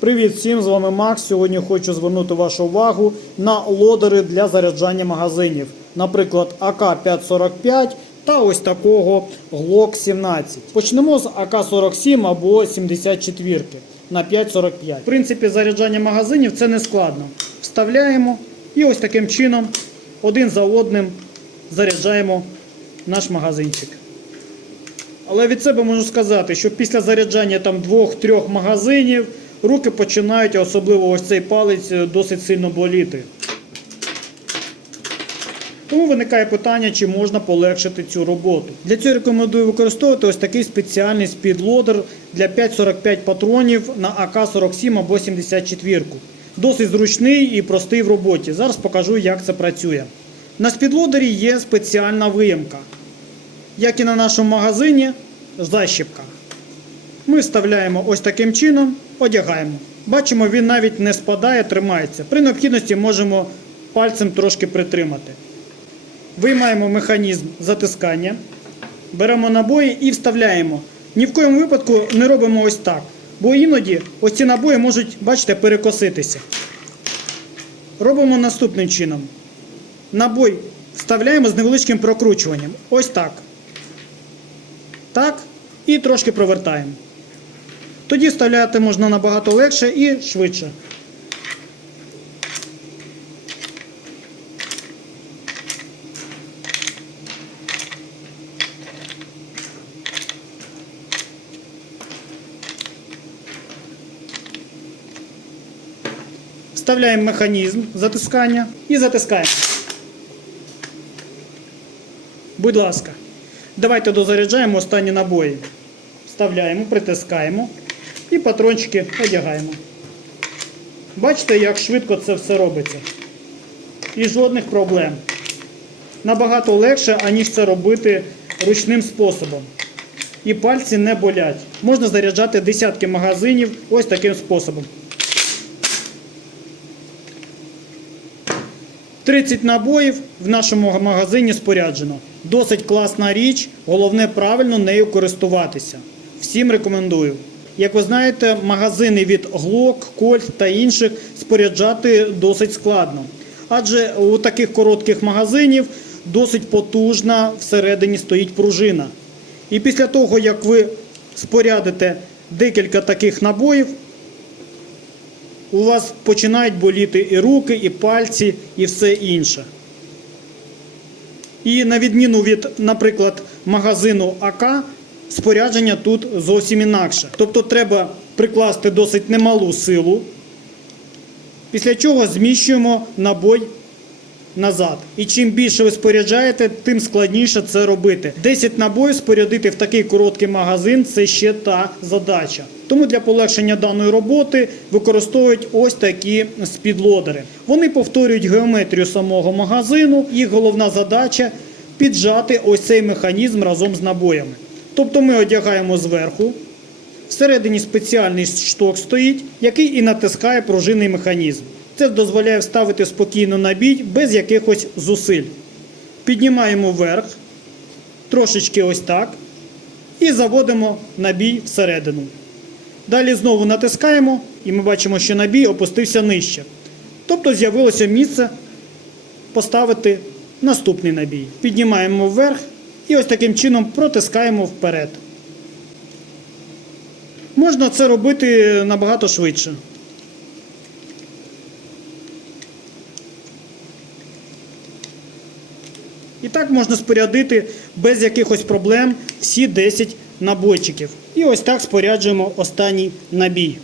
Привіт всім, з вами Макс. Сьогодні хочу звернути вашу увагу на лодери для заряджання магазинів. Наприклад, АК-545 та ось такого Glock 17. Почнемо з АК-47 або 74 на 5,45. В принципі, заряджання магазинів це не складно. Вставляємо і ось таким чином один за одним заряджаємо наш магазинчик. Але від себе можу сказати, що після заряджання там двох-трьох магазинів руки починають, особливо ось цей палець, е, досить сильно боліти. Тому виникає питання, чи можна полегшити цю роботу. Для цього рекомендую використовувати ось такий спеціальний спідлодер для 5,45 патронів на АК-47 або 74. Досить зручний і простий в роботі. Зараз покажу, як це працює. На спідлодері є спеціальна виємка. Як і на нашому магазині, защіпка. Ми вставляємо ось таким чином, одягаємо. Бачимо, він навіть не спадає, тримається. При необхідності можемо пальцем трошки притримати. Виймаємо механізм затискання, беремо набої і вставляємо. Ні в коєму випадку не робимо ось так. Бо іноді ось ці набої можуть, бачите, перекоситися. Робимо наступним чином. Набой вставляємо з невеличким прокручуванням. Ось так. Так. І трошки провертаємо. Тоді вставляти можна набагато легше і швидше. Вставляємо механізм затискання і затискаємо. Будь ласка. Давайте дозаряджаємо останні набої. Вставляємо, притискаємо і патрончики одягаємо. Бачите, як швидко це все робиться. І жодних проблем. Набагато легше, аніж це робити ручним способом. І пальці не болять. Можна заряджати десятки магазинів ось таким способом. 30 набоїв в нашому магазині споряджено. Досить класна річ, головне правильно нею користуватися. Всім рекомендую. Як ви знаєте, магазини від Glock, Colt та інших споряджати досить складно. Адже у таких коротких магазинів досить потужна всередині стоїть пружина. І після того, як ви спорядите декілька таких набоїв, у вас починають боліти і руки, і пальці, і все інше. І на відміну від, наприклад, магазину АК, спорядження тут зовсім інакше. Тобто треба прикласти досить немалу силу, після чого зміщуємо набой назад. І чим більше ви споряджаєте, тим складніше це робити. 10 набоїв спорядити в такий короткий магазин це ще та задача. Тому для полегшення даної роботи використовують ось такі спідлодери. Вони повторюють геометрію самого магазину. Їх головна задача піджати ось цей механізм разом з набоями. Тобто ми одягаємо зверху. Всередині спеціальний шток стоїть, який і натискає пружинний механізм. Це дозволяє вставити спокійно набій без якихось зусиль. Піднімаємо вверх, трошечки ось так, і заводимо набій всередину. Далі знову натискаємо, і ми бачимо, що набій опустився нижче. Тобто з'явилося місце поставити наступний набій. Піднімаємо вверх і ось таким чином протискаємо вперед. Можна це робити набагато швидше. І так можна спорядити без якихось проблем всі 10 набойчиків. І ось так споряджуємо останній набій.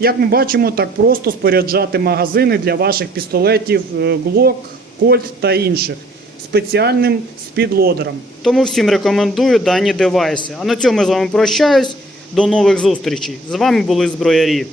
Як ми бачимо, так просто споряджати магазини для ваших пістолетів е, Glock, Colt та інших спеціальним спідлодером. Тому всім рекомендую дані девайси. А на цьому я з вами прощаюсь. До нових зустрічей. З вами були зброярі.